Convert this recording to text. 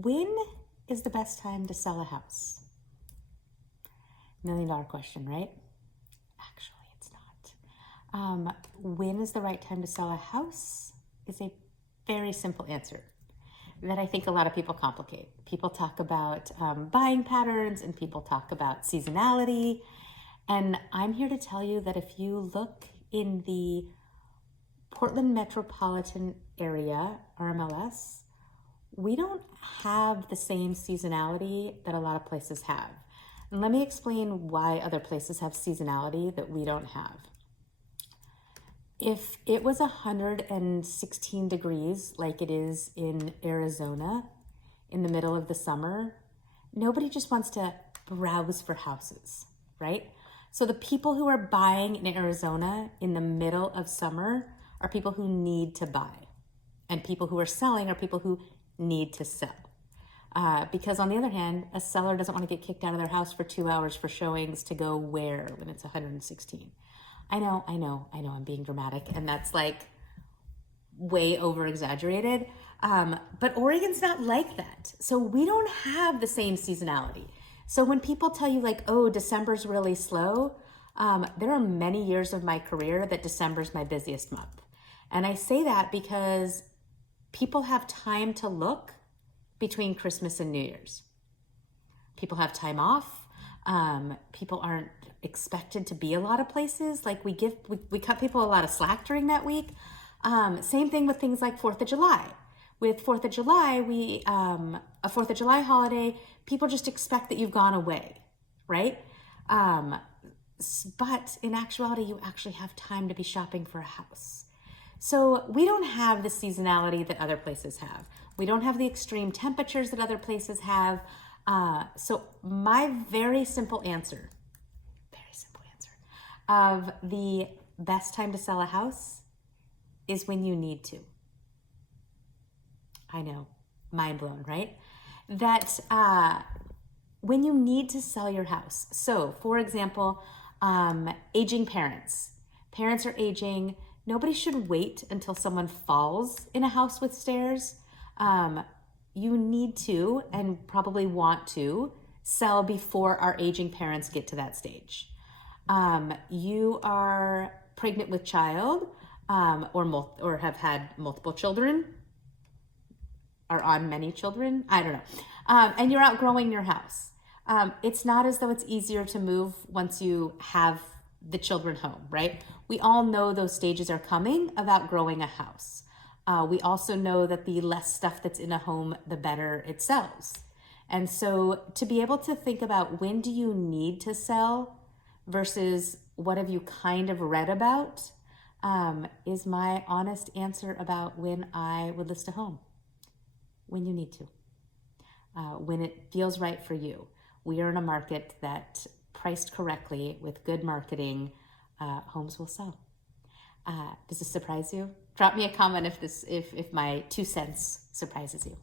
When is the best time to sell a house? $1 million question, right? Actually, it's not. When is the right time to sell a house is a very simple answer that I think a lot of people complicate. People talk about buying patterns and people talk about seasonality. And I'm here to tell you that if you look in the Portland metropolitan area, RMLS, we don't have the same seasonality that a lot of places have. And let me explain why other places have seasonality that we don't have. If it was 116 degrees like it is in Arizona in the middle of the summer, nobody just wants to browse for houses, right? So the people who are buying in Arizona in the middle of summer are people who need to buy. And people who are selling are people who need to sell. Because on the other hand, a seller doesn't want to get kicked out of their house for 2 hours for showings to go where when it's 116. I know, I'm being dramatic, and that's like way over exaggerated. But Oregon's not like that. So we don't have the same seasonality. So when people tell you like, oh, December's really slow, there are many years of my career that December's my busiest month. And I say that because people have time to look between Christmas and New Year's. People have time off. People aren't expected to be a lot of places. Like we cut people a lot of slack during that week. Same thing with things like 4th of July. With 4th of July, a 4th of July holiday, people just expect that you've gone away, right? But in actuality, you actually have time to be shopping for a house. So we don't have the seasonality that other places have. We don't have the extreme temperatures that other places have. So my very simple answer of the best time to sell a house is when you need to. I know, mind blown, right? That when you need to sell your house. So for example, aging parents. Parents are aging. Nobody should wait until someone falls in a house with stairs. You need to, and probably want to, sell before our aging parents get to that stage. You are pregnant with child, or have had multiple children, are on many children, I don't know. And you're outgrowing your house. It's not as though it's easier to move once you have the children home, right? We all know those stages are coming of outgrowing a house. We also know that the less stuff that's in a home, the better it sells. And so to be able to think about when do you need to sell versus what have you kind of read about, is my honest answer about when I would list a home. When you need to, when it feels right for you. We are in a market that, priced correctly with good marketing, homes will sell. Does this surprise you? Drop me a comment if my 2 cents surprises you.